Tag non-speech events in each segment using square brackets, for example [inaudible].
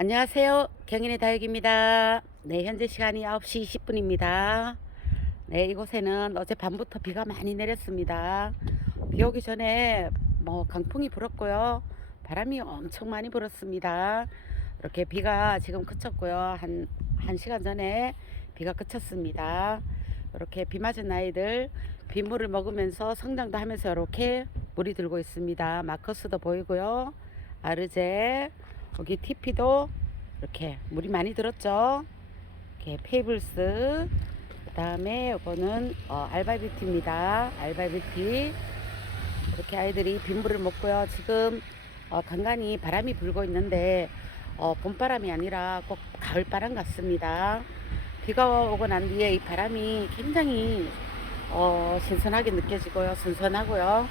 안녕하세요. 경인의 다육입니다. 네, 현재 시간이 9시 20분입니다. 네, 이곳에는 어제 밤부터 비가 많이 내렸습니다. 비 오기 전에 뭐 강풍이 불었고요. 바람이 엄청 많이 불었습니다. 이렇게 비가 지금 그쳤고요. 한, 한 시간 전에 비가 그쳤습니다. 이렇게 비 맞은 아이들 빗물을 먹으면서 성장도 하면서 이렇게 물이 들고 있습니다. 마커스도 보이고요. 아르제, 여기 TP도 이렇게 물이 많이 들었죠. 이렇게 페이블스, 그 다음에 이거는 어, 알바비티입니다. 알바비티. 이렇게 아이들이 빗물을 먹고요. 지금 어, 간간히 바람이 불고 있는데 어, 봄바람이 아니라 꼭 가을바람 같습니다. 비가 오고 난 뒤에 이 바람이 굉장히 어, 신선하게 느껴지고요. 선선하고요.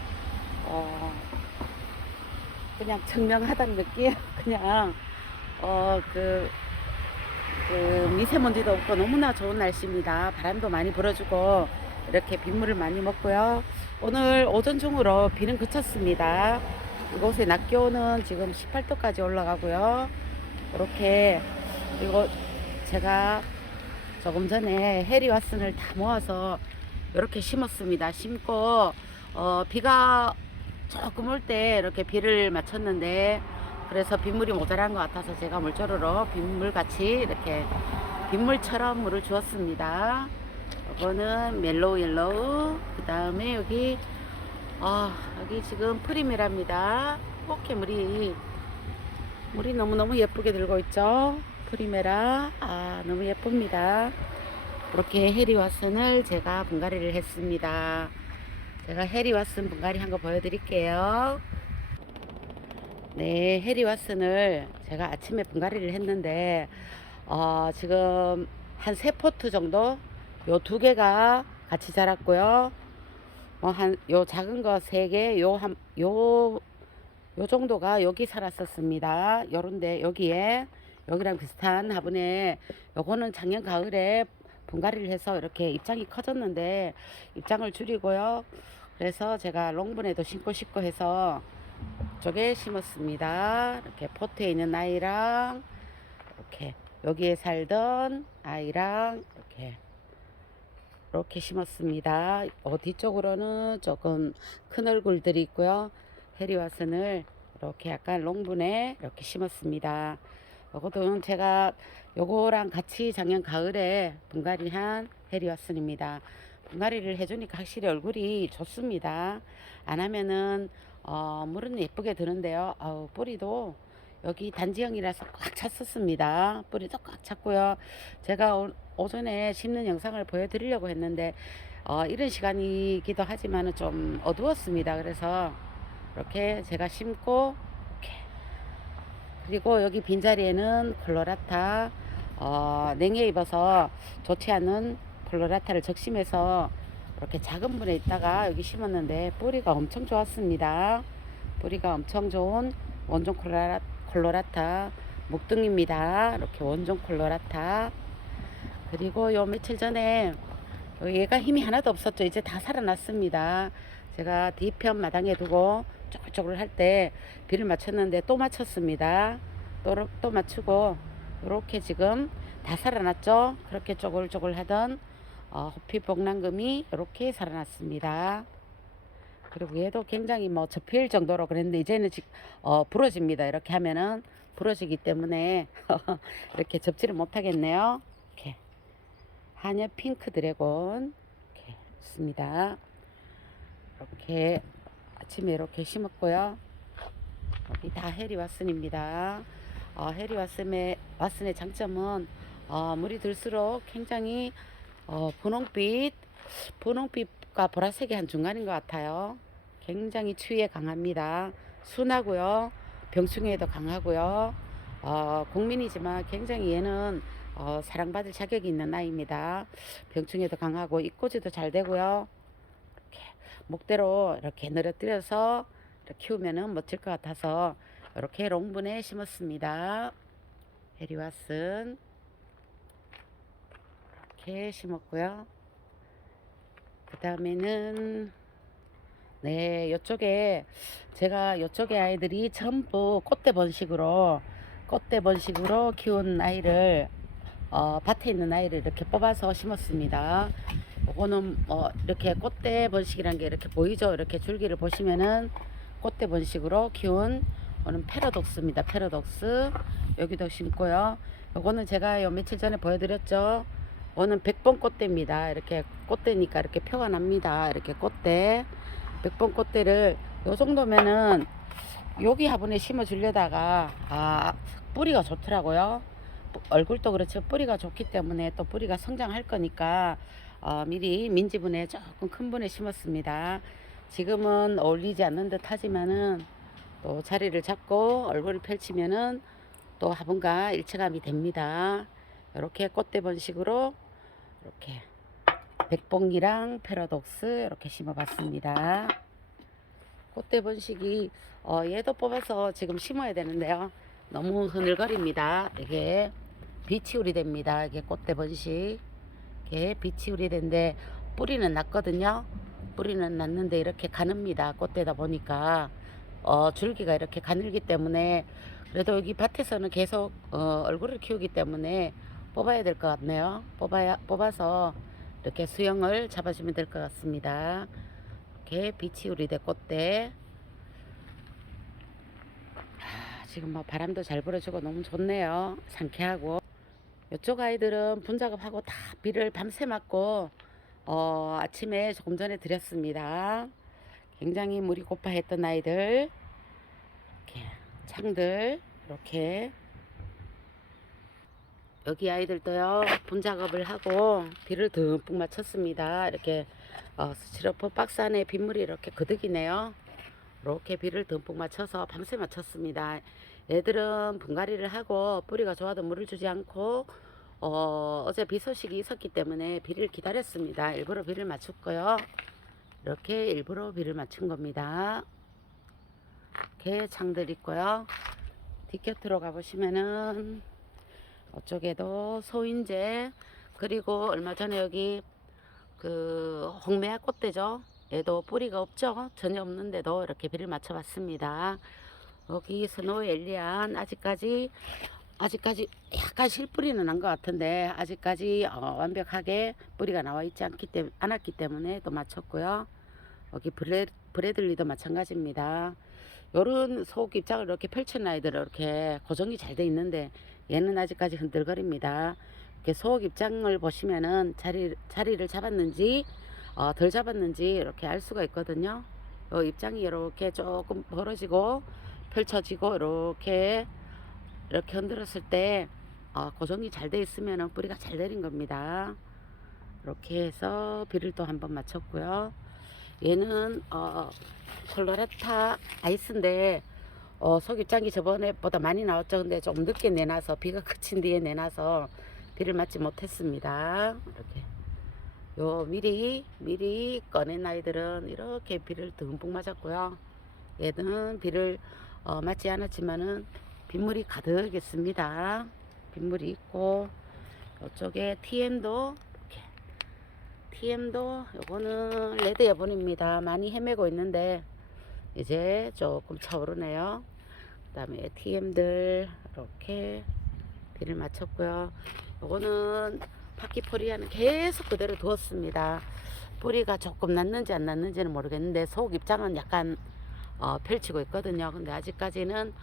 어, 그냥 청명하다는 느낌? 그냥, 어, 그, 그 미세먼지도 없고 너무나 좋은 날씨입니다. 바람도 많이 불어주고, 이렇게 빗물을 많이 먹고요. 오늘 오전 중으로 비는 그쳤습니다. 이곳의 낮 기온은 지금 18도까지 올라가고요. 이렇게, 그리고 제가 조금 전에 해리 왓슨을 다 모아서 이렇게 심었습니다. 심고, 어, 비가 조금 올 때 이렇게 비를 맞췄는데 그래서 빗물이 모자란 것 같아서 제가 물조르로 빗물 같이 이렇게 빗물처럼 물을 주었습니다. 이거는 멜로우 옐로우 그 다음에 여기 아 여기 지금 프리메라입니다. 이렇게 물이 물이 너무너무 예쁘게 들고 있죠. 프리메라 아 너무 예쁩니다. 이렇게 해리 왓슨을 제가 분갈이를 했습니다. 제가 해리 왓슨 분갈이 한 거 보여드릴게요. 네, 해리 왓슨을 제가 아침에 분갈이를 했는데, 어, 지금 한 세 포트 정도? 요 두 개가 같이 자랐고요. 뭐 한, 요 작은 거 세 개, 요 한, 요, 요 정도가 여기 살았었습니다. 요런데, 여기에, 여기랑 비슷한 화분에, 요거는 작년 가을에 분갈이를 해서 이렇게 입장이 커졌는데, 입장을 줄이고요. 그래서 제가 롱분에도 심고 싶고 해서 쪽에 심었습니다. 이렇게 포트에 있는 아이랑 이렇게 여기에 살던 아이랑 이렇게 이렇게 심었습니다. 어, 뒤쪽으로는 조금 큰 얼굴들이 있고요. 해리와슨을 이렇게 약간 롱분에 이렇게 심었습니다. 요거는 제가 요거랑 같이 작년 가을에 분갈이 한 해리와슨입니다. 분갈이를 해주니까 확실히 얼굴이 좋습니다. 안 하면은 어, 물은 예쁘게 드는데요. 아우, 뿌리도 여기 단지형이라서 꽉 찼었습니다. 뿌리도 꽉 찼고요. 제가 오, 오전에 심는 영상을 보여드리려고 했는데 어, 이런 시간이기도 하지만은 좀 어두웠습니다. 그래서 이렇게 제가 심고 이렇게 그리고 여기 빈자리에는 콜로라타 어, 냉해 입어서 좋지 않은 콜로라타를 적심해서 이렇게 작은 분에 있다가 여기 심었는데 뿌리가 엄청 좋았습니다. 뿌리가 엄청 좋은 원종 콜로라, 콜로라타 목등입니다. 이렇게 원종 콜로라타 그리고 요 며칠 전에 얘가 힘이 하나도 없었죠. 이제 다 살아났습니다. 제가 뒤편 마당에 두고 쪼글쪼글 할 때 비를 맞췄는데 또 맞췄습니다. 또, 또 맞추고 이렇게 지금 다 살아났죠. 그렇게 쪼글쪼글 하던 어, 호피 복랑금이 이렇게 살아났습니다. 그리고 얘도 굉장히 뭐 접힐 정도로 그랬는데 이제는 지, 어, 부러집니다. 이렇게 하면은 부러지기 때문에 [laughs] 이렇게 접지를 못하겠네요. 이렇게 하녀 핑크 드래곤 이렇게 있습니다. 이렇게 아침에 이렇게 심었고요. 여기 다 해리 왓슨입니다. 어, 해리 왓슨의, 왓슨의 장점은 어, 물이 들수록 굉장히 어, 분홍빛, 분홍빛과 보라색이 한 중간인 것 같아요. 굉장히 추위에 강합니다. 순하고요. 병충해에도 강하고요. 어, 국민이지만 굉장히 얘는 어, 사랑받을 자격이 있는 아이입니다. 병충해도 강하고 입꼬지도 잘 되고요. 이렇게 목대로 이렇게 늘어뜨려서 키우면은 멋질 것 같아서 이렇게 롱분에 심었습니다. 해리왓슨 이렇게 심었고요. 그 다음에는 네, 이쪽에 제가 이쪽에 아이들이 전부 꽃대 번식으로 꽃대 번식으로 키운 아이를 어, 밭에 있는 아이를 이렇게 뽑아서 심었습니다. 요거는 뭐 이렇게 꽃대 번식이란 게 이렇게 보이죠? 이렇게 줄기를 보시면은 꽃대 번식으로 키운 오는 패러독스입니다. 패러독스 여기도 심고요. 요거는 제가 요 며칠 전에 보여드렸죠. 오는 백번 꽃대입니다. 이렇게 꽃대니까 이렇게 표가 납니다. 이렇게 꽃대 백번 꽃대를 요 정도면은 여기 화분에 심어 주려다가 아 뿌리가 좋더라고요. 뿌- 얼굴도 그렇죠. 뿌리가 좋기 때문에 또 뿌리가 성장할 거니까 어, 미리 민지분에 조금 큰 분에 심었습니다. 지금은 어울리지 않는 듯 하지만은 또 자리를 잡고 얼굴을 펼치면은 또 화분과 일체감이 됩니다. 이렇게 꽃대 번식으로 이렇게 백봉이랑 패러독스 이렇게 심어봤습니다. 꽃대 번식이 어, 얘도 뽑아서 지금 심어야 되는데요. 너무 흐늘거립니다. 이게 비치우리 됩니다. 이게 꽃대 번식. 이게 비치우리 된데 뿌리는 났거든요. 뿌리는 났는데 이렇게 가늡니다. 꽃대다 보니까 어, 줄기가 이렇게 가늘기 때문에 그래도 여기 밭에서는 계속 어, 얼굴을 키우기 때문에 뽑아야 될 것 같네요. 뽑아야 뽑아서 이렇게 수영을 잡아주면 될 것 같습니다. 이렇게 비치우리 대 꽃대. 아, 지금 뭐 바람도 잘 불어주고 너무 좋네요. 상쾌하고. 이쪽 아이들은 분작업하고 다 비를 밤새 맞고 어, 아침에 조금 전에 드렸습니다. 굉장히 물이 고파했던 아이들 이렇게 창들 이렇게 여기 아이들도요 분 작업을 하고 비를 듬뿍 맞췄습니다. 이렇게 어, 스티로폼 박스 안에 빗물이 이렇게 그득이네요. 이렇게 비를 듬뿍 맞춰서 밤새 맞췄습니다. 얘들은 분갈이를 하고 뿌리가 좋아도 물을 주지 않고 어, 어제 비 소식이 있었기 때문에 비를 기다렸습니다. 일부러 비를 맞췄고요. 이렇게 일부러 비를 맞춘 겁니다. 이렇게 창들 있고요. 뒷곁으로 가보시면은 이쪽에도 소인재 그리고 얼마 전에 여기 그 홍매화 꽃대죠. 얘도 뿌리가 없죠. 전혀 없는데도 이렇게 비를 맞춰 봤습니다. 여기 스노우 엘리안 아직까지 아직까지 약간 실뿌리는 난 것 같은데 아직까지 어, 완벽하게 뿌리가 나와 있지 않기 때문에 않았기 때문에 또 맞췄고요. 여기 브레, 브래들리도 마찬가지입니다. 요런 속 입장을 이렇게 펼친 아이들은 이렇게 고정이 잘 돼 있는데 얘는 아직까지 흔들거립니다. 이렇게 속 입장을 보시면은 자리 자리를 잡았는지 어, 덜 잡았는지 이렇게 알 수가 있거든요. 요 입장이 이렇게 조금 벌어지고 펼쳐지고 이렇게 이렇게 흔들었을 때 어, 고정이 잘 돼 있으면 뿌리가 잘 내린 겁니다. 이렇게 해서 비를 또 한번 맞췄고요. 얘는 어, 콜로라타 아이스인데 어, 속입장이 저번에 보다 많이 나왔죠. 근데 좀 늦게 내놔서 비가 그친 뒤에 내놔서 비를 맞지 못했습니다. 이렇게 요 미리 미리 꺼낸 아이들은 이렇게 비를 듬뿍 맞았고요. 얘는 비를 어, 맞지 않았지만은 빗물이 가득했습니다. 빗물이 있고 이쪽에 TM도 이렇게 TM도 요거는 레드 여분입니다. 많이 헤매고 있는데 이제 조금 차오르네요. 그 다음에 TM들 이렇게 비를 맞췄고요. 요거는 파키포리아는 계속 그대로 두었습니다. 뿌리가 조금 났는지 안 났는지는 모르겠는데 속 입장은 약간 어, 펼치고 있거든요. 근데 아직까지는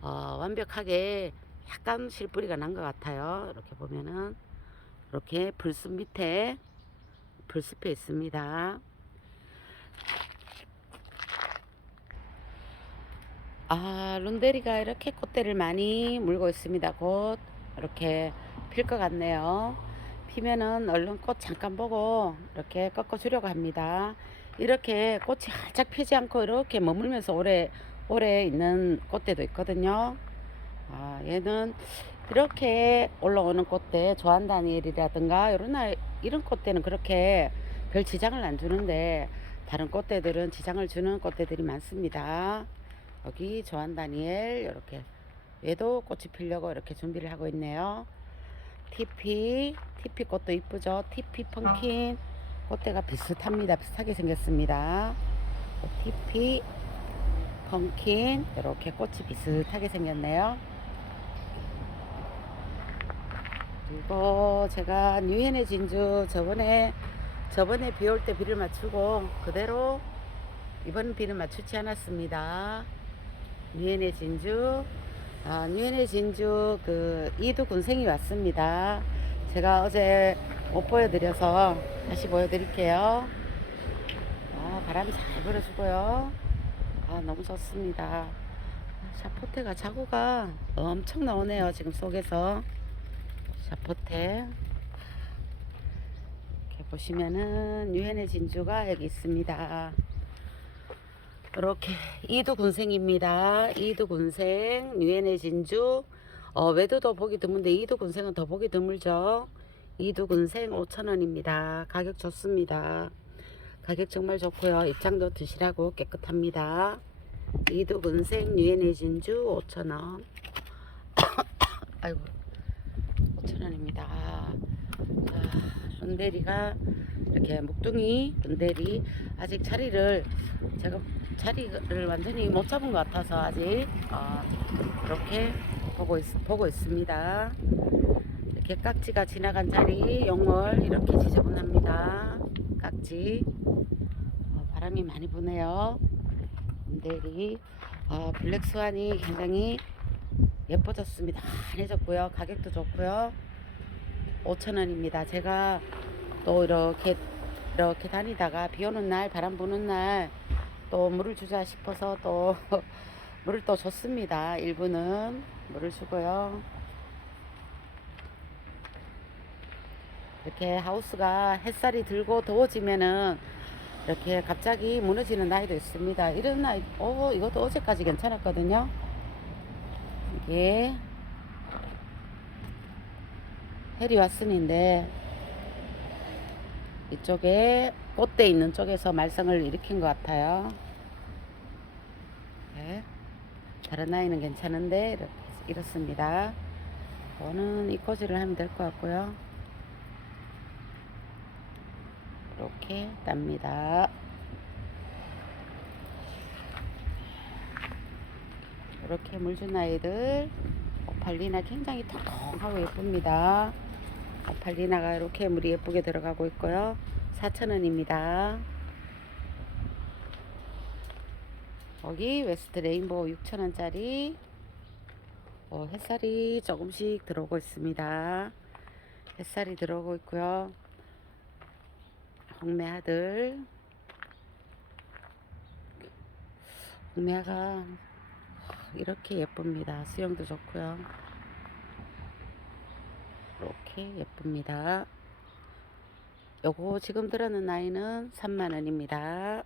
어, 완벽하게 약간 실뿌리가 난 것 같아요. 이렇게 보면은 이렇게 불숲 밑에 불숲에 있습니다. 아, 룬데리가 이렇게 꽃대를 많이 물고 있습니다. 곧 이렇게 필 것 같네요. 피면은 얼른 꽃 잠깐 보고 이렇게 꺾어 주려고 합니다. 이렇게 꽃이 활짝 피지 않고 이렇게 머물면서 오래 오래 있는 꽃대도 있거든요. 아, 얘는 이렇게 올라오는 꽃대 조한다니엘이라든가 이런 이런 꽃대는 그렇게 별 지장을 안 주는데 다른 꽃대들은 지장을 주는 꽃대들이 많습니다. 여기 조한다니엘 이렇게 얘도 꽃이 피려고 이렇게 준비를 하고 있네요. 티피 티피 꽃도 이쁘죠. 티피 펑킨 꽃대가 비슷합니다. 비슷하게 생겼습니다. 티피 펑킨 이렇게 꽃이 비슷하게 생겼네요. 그리고 제가 뉴엔의 진주 저번에 저번에 비 올 때 비를 맞추고 그대로 이번 비는 맞추지 않았습니다. 뉴엔의 진주 아, 뉴엔의 진주 그 이두 군생이 왔습니다. 제가 어제 못 보여드려서 다시 보여드릴게요. 아, 바람이 잘 불어주고요. 아, 너무 좋습니다. 샤포테가 자구가 엄청 나오네요. 지금 속에서. 샤포테. 이렇게 보시면은 유엔의 진주가 여기 있습니다. 이렇게 이두 군생입니다. 이두 군생, 유엔의 진주. 어, 외도도 보기 드문데 이두 군생은 더 보기 드물죠. 이두 군생 5,000원입니다. 가격 좋습니다. 가격 정말 좋고요. 입장도 드시라고 깨끗합니다. 이두 군생 유엔의 진주 5,000원. [coughs] 아이고 5,000원입니다. 아, 룬데리가 이렇게 묵둥이 룬데리 아직 자리를 제가 자리를 완전히 못 잡은 것 같아서 아직 어, 이렇게 보고 있, 보고 있습니다. 이렇게 깍지가 지나간 자리 용월 이렇게 지저분합니다. 깍지 어, 바람이 많이 부네요. 룬데리 어, 블랙스완이 굉장히 예뻐졌습니다. 환해졌고요. 가격도 좋고요. 5,000원입니다. 제가 또 이렇게 이렇게 다니다가 비 오는 날, 바람 부는 날 또 물을 주자 싶어서 또 [laughs] 물을 또 줬습니다. 일부는 물을 주고요. 이렇게 하우스가 햇살이 들고 더워지면은 이렇게 갑자기 무너지는 나이도 있습니다. 이런 나이, 어, 이것도 어제까지 괜찮았거든요. 이게 해리 왓슨인데 이쪽에 꽃대 있는 쪽에서 말썽을 일으킨 것 같아요. 네. 다른 아이는 괜찮은데 이렇습니다. 저는 이꼬지를 하면 될 것 같고요. 이렇게 땁니다. 이렇게 물준 아이들 오팔리나 굉장히 통통하고 예쁩니다. 오팔리나가 이렇게 물이 예쁘게 들어가고 있고요. 4,000원입니다. 여기 웨스트 레인보우 6,000원짜리 어, 햇살이 조금씩 들어오고 있습니다. 햇살이 들어오고 있고요. 홍매아들 홍매아가 이렇게 예쁩니다. 수영도 좋고요. 이렇게 예쁩니다. 요거 지금 들어는 나이는 3만원입니다.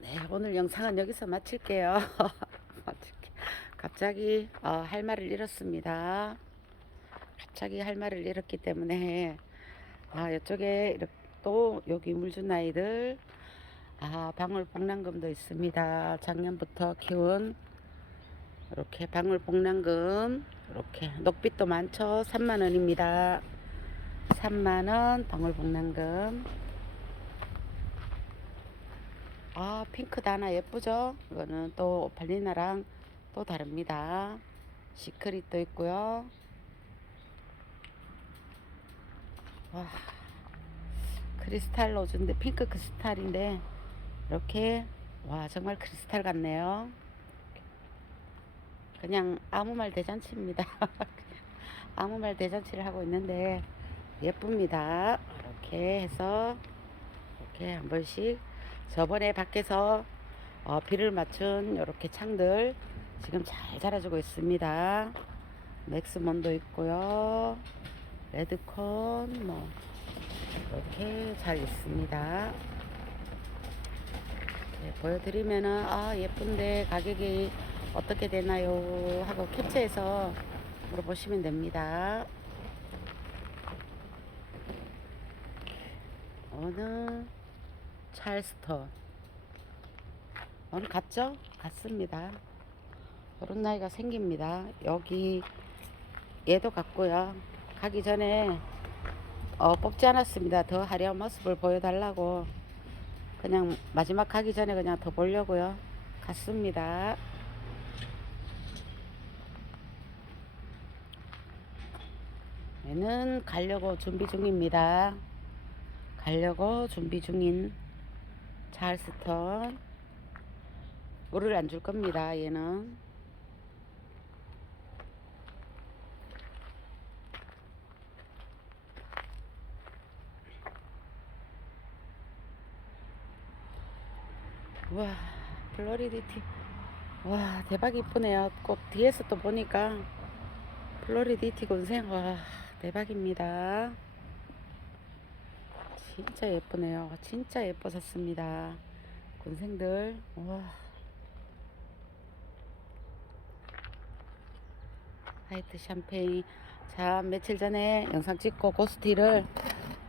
네, 오늘 영상은 여기서 마칠게요. [laughs] 마칠게. 갑자기 어, 할 말을 잃었습니다. 갑자기 할 말을 잃었기 때문에 아 이쪽에 또 여기 물준 아이들 아 방울 복랑금도 있습니다. 작년부터 키운 이렇게 방울 복랑금 이렇게 녹빛도 많죠. 3만 원입니다. 3만 원 방울 복랑금 아 핑크도 하나 예쁘죠? 이거는 또 발리나랑 또 다릅니다. 시크릿도 있고요. 와 크리스탈 로즈인데 핑크 크리스탈인데 이렇게 와 정말 크리스탈 같네요 그냥 아무 말 대잔치입니다. [laughs] 아무 말 대잔치를 하고 있는데 예쁩니다. 이렇게 해서 이렇게 한 번씩 저번에 밖에서 어, 비를 맞춘 이렇게 창들 지금 잘 자라주고 있습니다. 맥스몬도 있고요. 레드콘 뭐 이렇게 잘 있습니다. 네, 보여드리면은 아 예쁜데 가격이 어떻게 되나요 하고 캡처해서 물어보시면 됩니다. 어느 찰스턴 오늘 갔죠? 갔습니다. 그런 나이가 생깁니다. 여기 얘도 갔고요. 가기 전에 어, 뽑지 않았습니다. 더 화려한 모습을 보여달라고 그냥 마지막 가기 전에 그냥 더 보려고요. 갔습니다. 얘는 가려고 준비 중입니다. 가려고 준비 중인 찰스턴. 물을 안 줄 겁니다. 얘는. 와, 플로리디티. 와, 대박 이쁘네요. 꽃 뒤에서 또 보니까 플로리디티 군생. 와, 대박입니다. 진짜 예쁘네요. 진짜 예뻐졌습니다. 군생들. 와. 화이트 샴페인. 자, 며칠 전에 영상 찍고 고스티를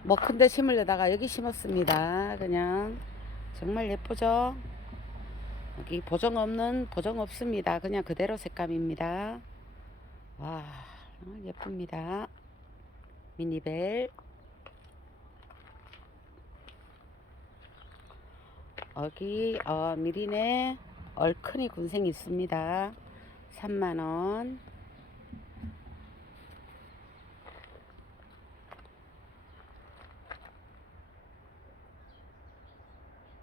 뭐 큰데 심으려다가 여기 심었습니다. 그냥 정말 예쁘죠? 여기 보정 없는 보정 없습니다. 그냥 그대로 색감입니다. 와, 어, 예쁩니다. 미니벨. 여기 어, 미린에 얼큰이 군생이 있습니다. 3만원